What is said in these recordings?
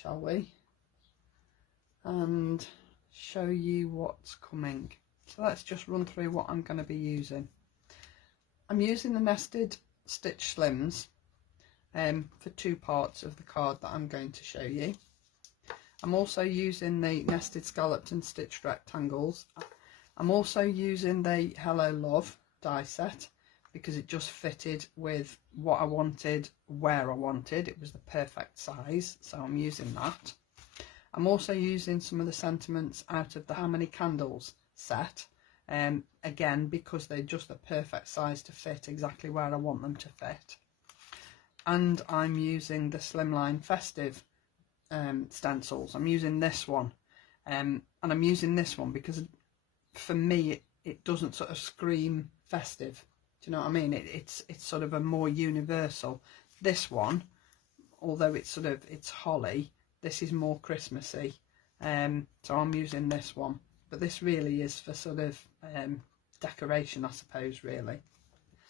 shall we? And show you what's coming. So let's just run through what I'm going to be using. I'm using the nested stitch slims for 2 parts of the card that I'm going to show you. I'm also using the nested scalloped and stitched rectangles. I'm also using the Hello Love die set because it just fitted with what I wanted, where I wanted. It was the perfect size, so I'm using that. I'm also using some of the sentiments out of the How Many Candles set, again because they're just the perfect size to fit exactly where I want them to fit. And I'm using the SLIMLINE Festive stencils. I'm using this one, and I'm using this one because for me it doesn't sort of scream festive. Do you know what I mean? It's sort of a more universal. This one, although it's holly, this is more Christmassy, so I'm using this one, but this really is for sort of decoration, I suppose, really.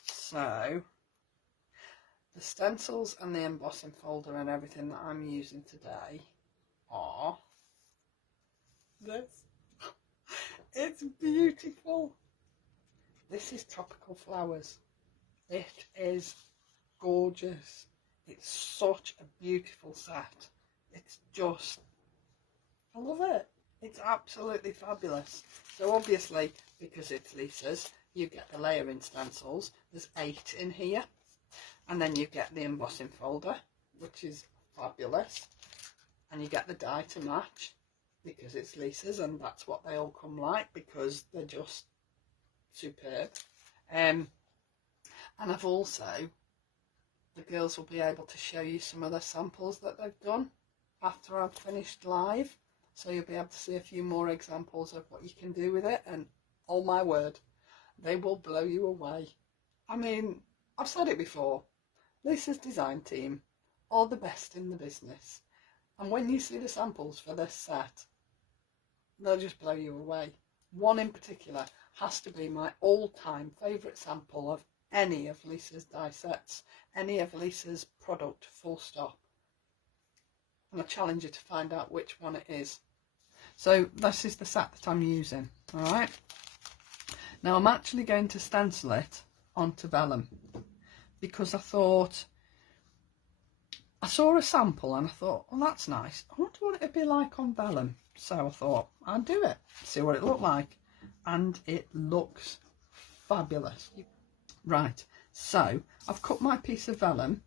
So the stencils and the embossing folder and everything that I'm using today are this. It's beautiful. This is Tropical Flowers. It is gorgeous. It's such a beautiful set. It's just, I love it. It's absolutely fabulous. So obviously, because it's Lisa's, you get the layering stencils. There's 8 in here. And then you get the embossing folder, which is fabulous. And you get the die to match because it's Lisa's, and that's what they all come like because they're just superb. And I've also, the girls will be able to show you some of the samples that they've done after I've finished live, so you'll be able to see a few more examples of what you can do with it, and oh my word, they will blow you away. I mean, I've said it before, Lisa's design team are the best in the business, and when you see the samples for this set, they'll just blow you away. One in particular has to be my all-time favourite sample of any of Lisa's die sets, any of Lisa's product, full stop. And I challenge you to find out which one it is. So this is the set that I'm using, alright? Now I'm actually going to stencil it onto vellum because I thought, I saw a sample and I thought, well, that's nice. I wonder what it'd be like on vellum. So I thought, I'd do it, see what it looked like. And it looks fabulous. Right, so I've cut my piece of vellum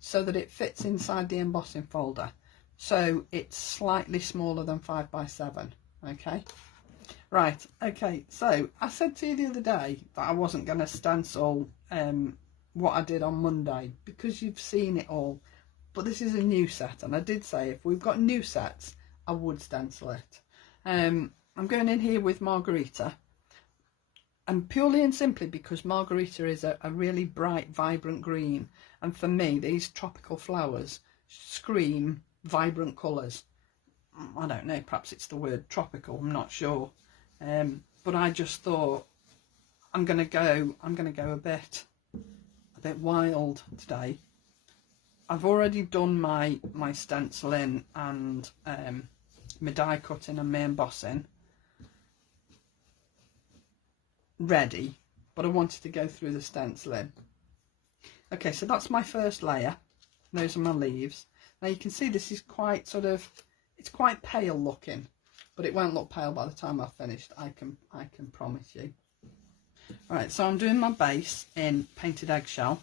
so that it fits inside the embossing folder. So it's slightly smaller than 5x7, okay? Right, okay, so I said to you the other day that I wasn't going to stencil what I did on Monday because you've seen it all. But this is a new set, and I did say if we've got new sets, I would stencil it. I'm going in here with Margarita, and purely and simply because Margarita is a really bright, vibrant green, and for me, these tropical flowers scream vibrant colours. I don't know, perhaps it's the word tropical, I'm not sure, but I just thought I'm gonna go a bit wild today. I've already done my stenciling and my die cutting and my embossing ready, but I wanted to go through the stenciling. Okay, so that's my first layer. Those are my leaves. Now you can see this is quite sort of, it's quite pale looking, but it won't look pale by the time I've finished, I can promise you. Right, so I'm doing my base in Painted Eggshell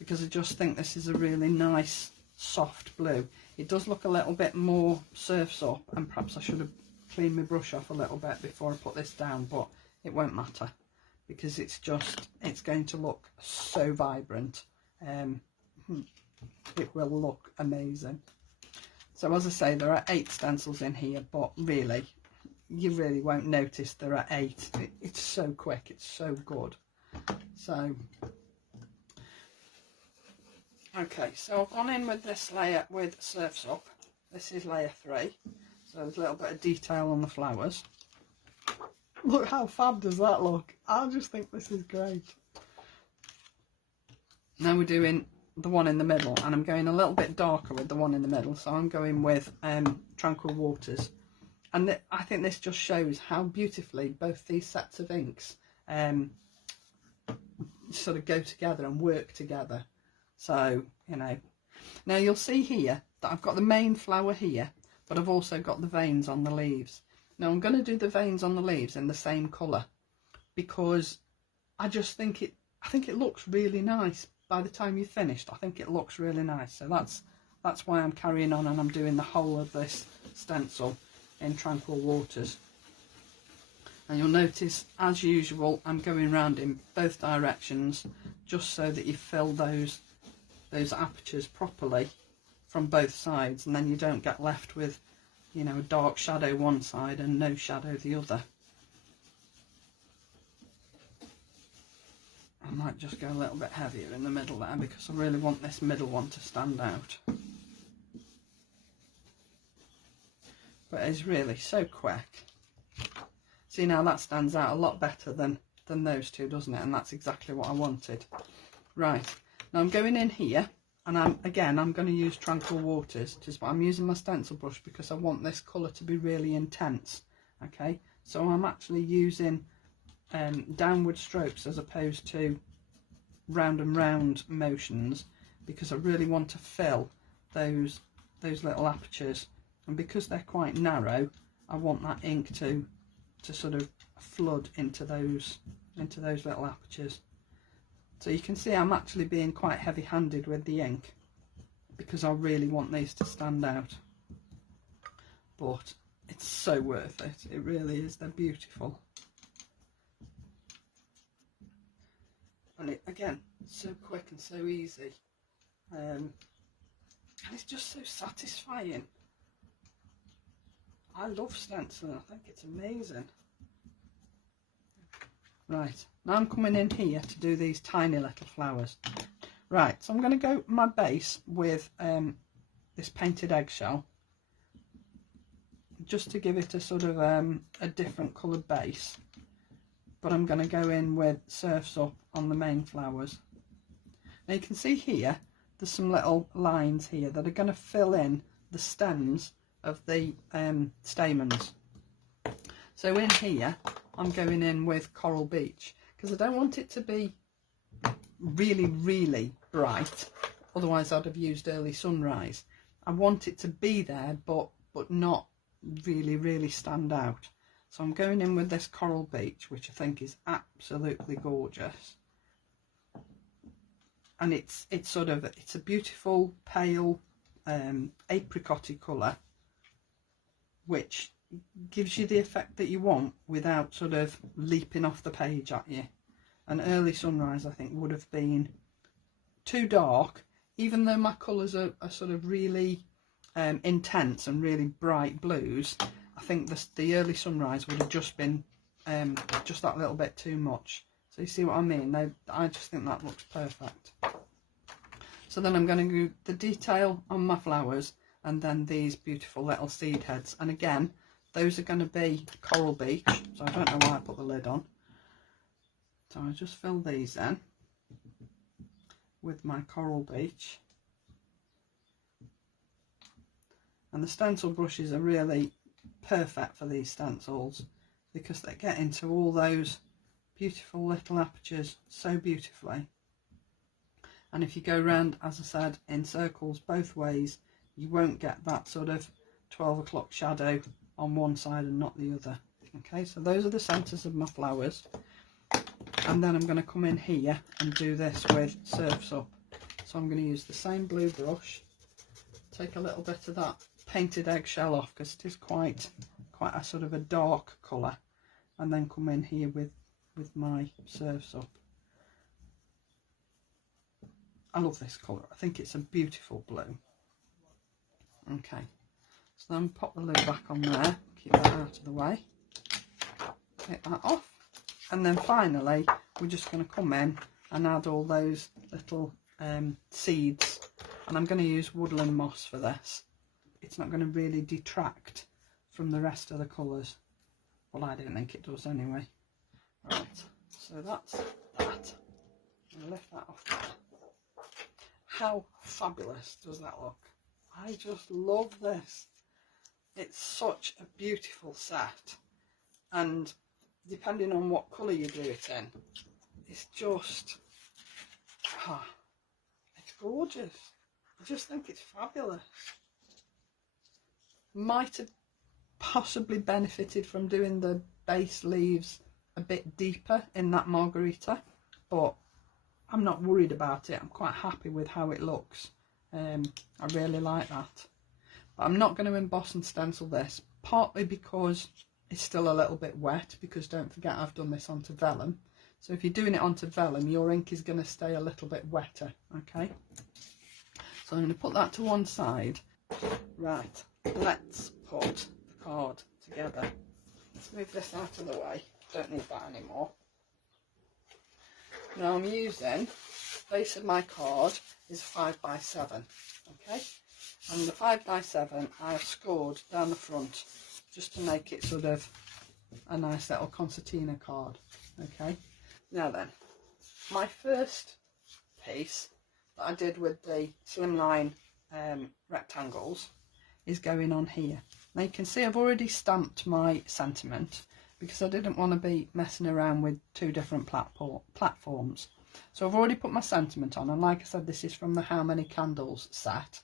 because I just think this is a really nice soft blue. It does look a little bit more surfs up, and perhaps I should have cleaned my brush off a little bit before I put this down, but it won't matter because it's going to look so vibrant. It will look amazing. So as I say, there are 8 stencils in here, but really you really won't notice there are 8. It's so quick, it's so good. So okay, so I've gone in with this layer with surfs up. This is layer 3, so there's a little bit of detail on the flowers. Look how fab does that look. I just think this is great. Now we're doing the one in the middle, and I'm going a little bit darker with the one in the middle, so I'm going with Tranquil Waters. And I think this just shows how beautifully both these sets of inks sort of go together and work together. So, you know, now you'll see here that I've got the main flower here, but I've also got the veins on the leaves. Now I'm going to do the veins on the leaves in the same colour, because I just think it looks really nice. By the time you've finished, I think it looks really nice. So that's why I'm carrying on, and I'm doing the whole of this stencil in Tranquil Waters. And you'll notice, as usual, I'm going round in both directions, just so that you fill those apertures properly from both sides, and then you don't get left with, you know, a dark shadow one side and no shadow the other. I might just go a little bit heavier in the middle there, because I really want this middle one to stand out. But it's really so quick. See, now that stands out a lot better than those two, doesn't it? And that's exactly what I wanted. Right, now I'm going in here, and I'm going to use Tranquil Waters. I'm using my stencil brush because I want this colour to be really intense. Okay, so I'm actually using downward strokes as opposed to round and round motions, because I really want to fill those little apertures, and because they're quite narrow, I want that ink to sort of flood into those little apertures. So you can see I'm actually being quite heavy-handed with the ink, because I really want these to stand out. But it's so worth it, it really is. They're beautiful. And it, again, so quick and so easy, and it's just so satisfying. I love stenciling, I think it's amazing. Right, now I'm coming in here to do these tiny little flowers. Right, so I'm going to go my base with this painted eggshell, just to give it a sort of a different coloured base. But I'm going to go in with Surf's Up on the main flowers. Now you can see here, there's some little lines here that are going to fill in the stems of the stamens. So in here, I'm going in with Coral Beach, because I don't want it to be really, really bright. Otherwise I'd have used Early Sunrise. I want it to be there, but not really, really stand out. So I'm going in with this Coral Beach, which I think is absolutely gorgeous. And it's a beautiful pale apricot-y colour, which gives you the effect that you want without sort of leaping off the page at you. And Early Sunrise, I think, would have been too dark, even though my colours are sort of really intense and really bright blues. I think the Early Sunrise would have just been just that little bit too much. So you see what I mean? I just think that looks perfect. So then I'm going to do the detail on my flowers, and then these beautiful little seed heads. And again, those are going to be Coral Beach, so I don't know why I put the lid on. So I just fill these in with my Coral Beach. And the stencil brushes are really perfect for these stencils, because they get into all those beautiful little apertures so beautifully. And if you go round, as I said, in circles both ways, you won't get that sort of 12 o'clock shadow on one side and not the other. Okay, so those are the centres of my flowers. And then I'm going to come in here and do this with Surf's Up. So I'm going to use the same blue brush, take a little bit of that painted eggshell off, because it is quite a sort of a dark colour, and then come in here with my Surf's Up. I love this colour, I think it's a beautiful blue. Okay, so then pop the lid back on there, keep that out of the way, take that off, and then finally we're just going to come in and add all those little seeds, and I'm going to use Woodland Moss for this. It's not going to really detract from the rest of the colours. Well, I don't think it does anyway. Right, so that's that. I'm going to lift that off there. How fabulous does that look? I just love this. It's such a beautiful set, and depending on what colour you do it in, it's just, it's gorgeous. I just think it's fabulous. Might have possibly benefited from doing the base leaves a bit deeper in that margarita, but I'm not worried about it. I'm quite happy with how it looks. I really like that. But I'm not going to emboss and stencil this, partly because it's still a little bit wet, because don't forget I've done this onto vellum. So if you're doing it onto vellum, your ink is going to stay a little bit wetter, okay? So I'm going to put that to one side. Right, let's put the card together. Let's move this out of the way. Don't need that anymore. Now I'm using, the base of my card is 5x7, okay? And the 5x7 I have scored down the front just to make it sort of a nice little concertina card, okay? Now then, my first piece that I did with the slimline rectangles is going on here. Now you can see I've already stamped my sentiment because I didn't want to be messing around with two different platforms. So I've already put my sentiment on, and like I said, this is from the How Many Candles set,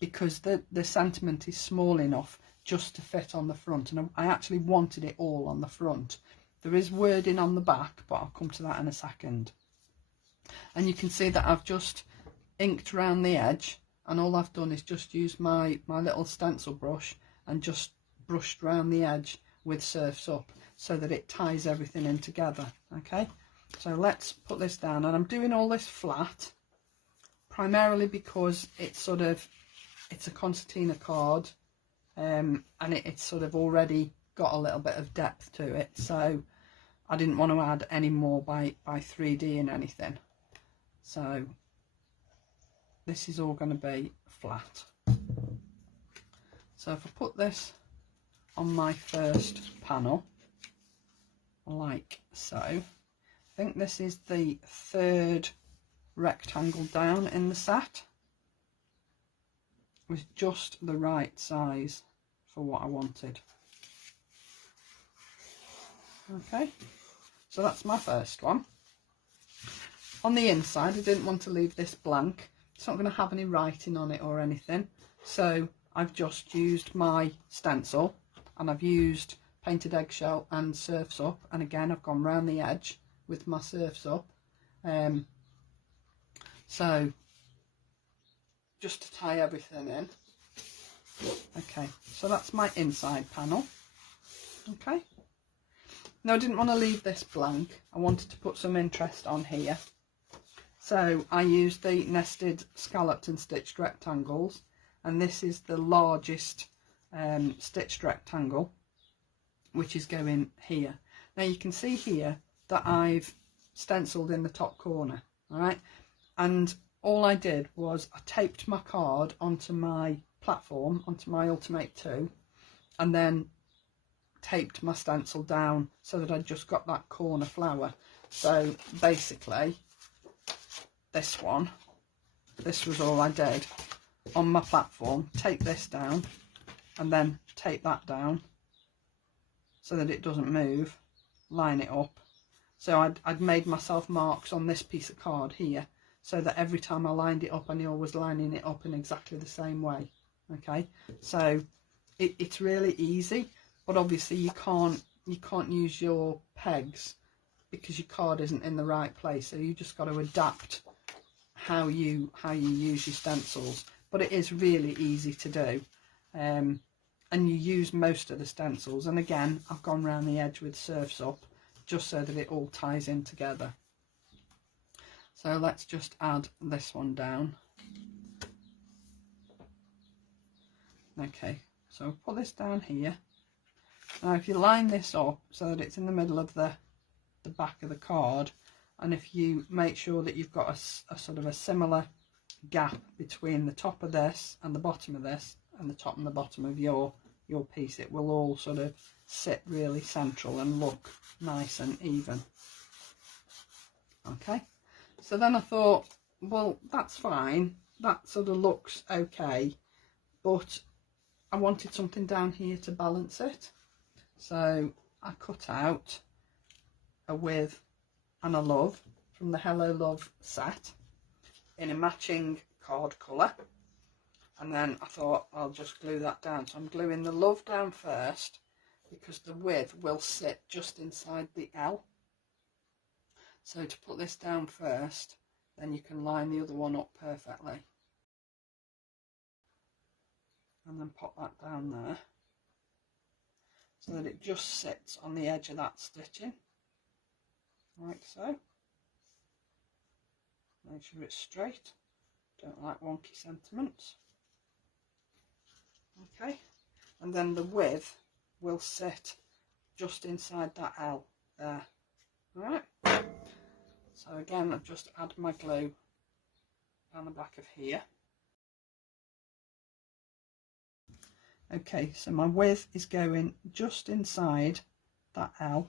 because the sentiment is small enough just to fit on the front, and I actually wanted it all on the front. There is wording on the back, but I'll come to that in a second. And you can see that I've just inked around the edge, and all I've done is just use my little stencil brush and just brushed around the edge with Surf's Up so that it ties everything in together, okay? So let's put this down, and I'm doing all this flat primarily because it's a concertina card, and it's sort of already got a little bit of depth to it, so I didn't want to add any more by 3D and anything. So this is all going to be flat. So if I put this on my first panel like so, I think this is the third rectangle down in the set, with just the right size for what I wanted. Okay, so that's my first one. On the inside, I didn't want to leave this blank. It's not going to have any writing on it or anything, so I've just used my stencil, and I've used painted eggshell and Surf's Up, and again I've gone round the edge with my Surf's Up, so just to tie everything in. Okay, so that's my inside panel. Okay, now I didn't want to leave this blank. I wanted to put some interest on here, so I used the nested scalloped and stitched rectangles, and this is the largest stitched rectangle, which is going here. Now you can see here that I've stenciled in the top corner, all right, and all I did was I taped my card onto my platform, onto my Ultimate 2, and then taped my stencil down so that I just got that corner flower. So basically this was all I did on my platform: tape this down and then tape that down so that it doesn't move, line it up. So I'd made myself marks on this piece of card here, so that every time I lined it up, I knew I was lining it up in exactly the same way. Okay, so it's really easy, but obviously you can't use your pegs because your card isn't in the right place, so you just got to adapt how you use your stencils. But it is really easy to do, and you use most of the stencils. And again, I've gone around the edge with Surf's Up just so that it all ties in together. So let's just add this one down. Okay, so I'll put this down here. Now if you line this up so that it's in the middle of the back of the card, and if you make sure that you've got a sort of a similar gap between the top of this and the bottom of this and the top and the bottom of your piece, it will all sort of sit really central and look nice and even. Okay, so then I thought, well, that's fine, that sort of looks okay, but I wanted something down here to balance it, so I cut out a with and a love from the Hello Love set in a matching card colour, and then I thought I'll just glue that down. So I'm gluing the love down first because the with will sit just inside the L. So to put this down first, then you can line the other one up perfectly. And then pop that down there so that it just sits on the edge of that stitching, like so. Make sure it's straight, don't like wonky sentiments. Okay, and then the width will sit just inside that L there. Alright, so again I've just add my glue down the back of here. Okay, so my width is going just inside that L,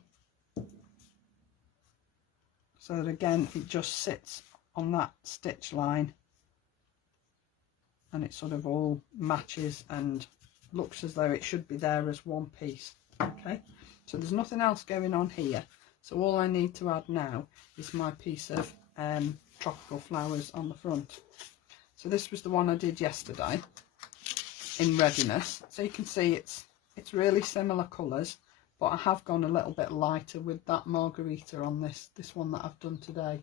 so that again it just sits on that stitch line and it sort of all matches and looks as though it should be there as one piece. Okay, so there's nothing else going on here, so all I need to add now is my piece of tropical flowers on the front. So this was the one I did yesterday in readiness, so you can see it's really similar colours, but I have gone a little bit lighter with that margarita on this one that I've done today.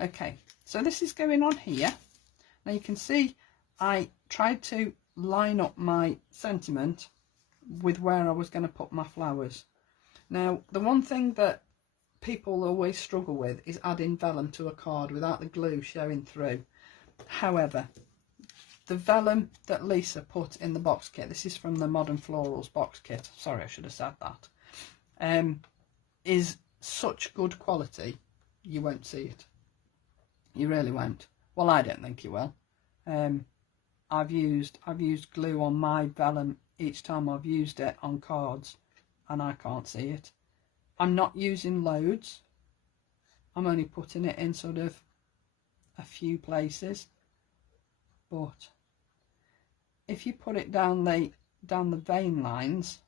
Okay, so this is going on here. Now you can see I tried to line up my sentiment with where I was going to put my flowers. Now the one thing that people always struggle with is adding vellum to a card without the glue showing through. However, the vellum that Lisa put in the box kit, this is from the Modern Florals box kit, sorry I should have said that, is such good quality you won't see it. You really won't. Well, I don't think you will. I've used glue on my vellum each time I've used it on cards and I can't see it. I'm not using loads. I'm only putting it in sort of a few places. But if you put it down the vein lines,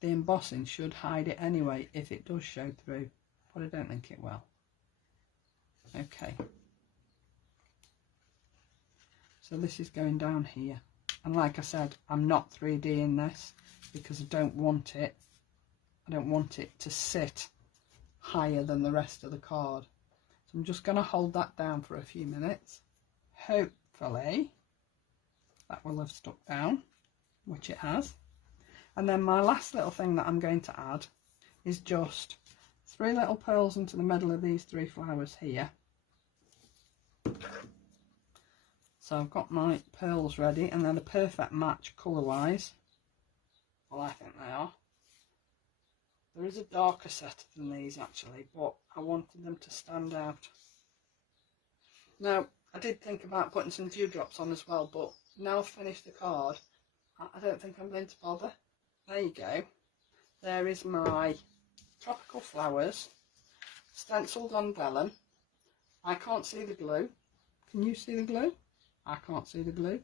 the embossing should hide it anyway if it does show through, but I don't think it will. Okay, so this is going down here, and like I said, I'm not 3Ding this because I don't want it to sit higher than the rest of the card. So I'm just going to hold that down for a few minutes. Hopefully that will have stuck down, which it has. And then my last little thing that I'm going to add is just 3 little pearls into the middle of these 3 flowers here. So I've got my pearls ready, and they're a perfect match colour wise. Well, I think they are. There is a darker set than these actually, but I wanted them to stand out. Now I did think about putting some dewdrops on as well, but now I've finished the card, I don't think I'm going to bother. There you go. There is my tropical flowers stenciled on vellum. I can't see the glue. Can you see the glue? I can't see the glue,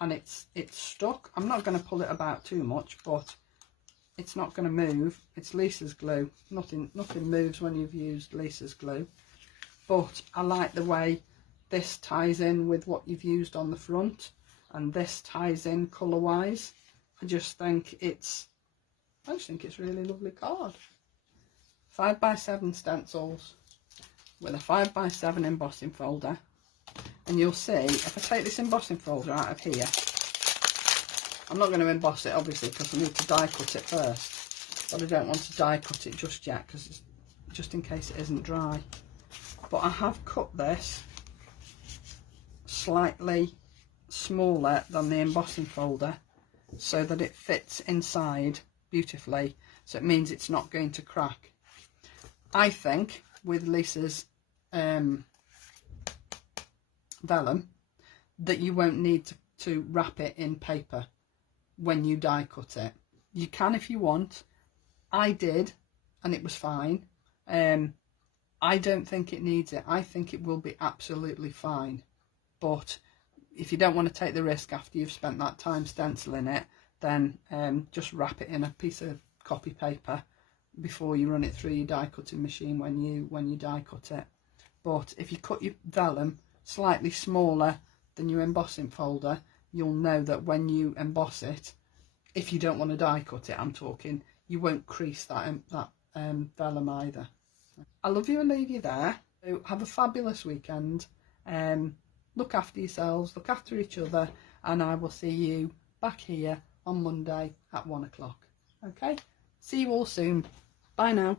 and it's stuck. I'm not going to pull it about too much, but it's not going to move. It's Lisa's glue. Nothing moves when you've used Lisa's glue. But I like the way this ties in with what you've used on the front, and this ties in colour wise. I just think it's really lovely card. 5x7 stencils with a 5x7 embossing folder, and you'll see if I take this embossing folder out of here, I'm not going to emboss it obviously because I need to die cut it first, but I don't want to die cut it just yet because it's just in case it isn't dry. But I have cut this slightly smaller than the embossing folder so that it fits inside beautifully, so it means it's not going to crack. I think with Lisa's vellum that you won't need to wrap it in paper when you die cut it. You can if you want. I did and it was fine. I don't think it needs it. I think it will be absolutely fine. But if you don't want to take the risk after you've spent that time stenciling it, then just wrap it in a piece of copy paper before you run it through your die cutting machine when you die cut it. But if you cut your vellum slightly smaller than your embossing folder, you'll know that when you emboss it, if you don't want to die cut it, I'm talking, you won't crease that vellum either. I love you and leave you there. So have a fabulous weekend. Look after yourselves, look after each other, and I will see you back here on Monday at 1 o'clock. Okay? See you all soon. Bye now.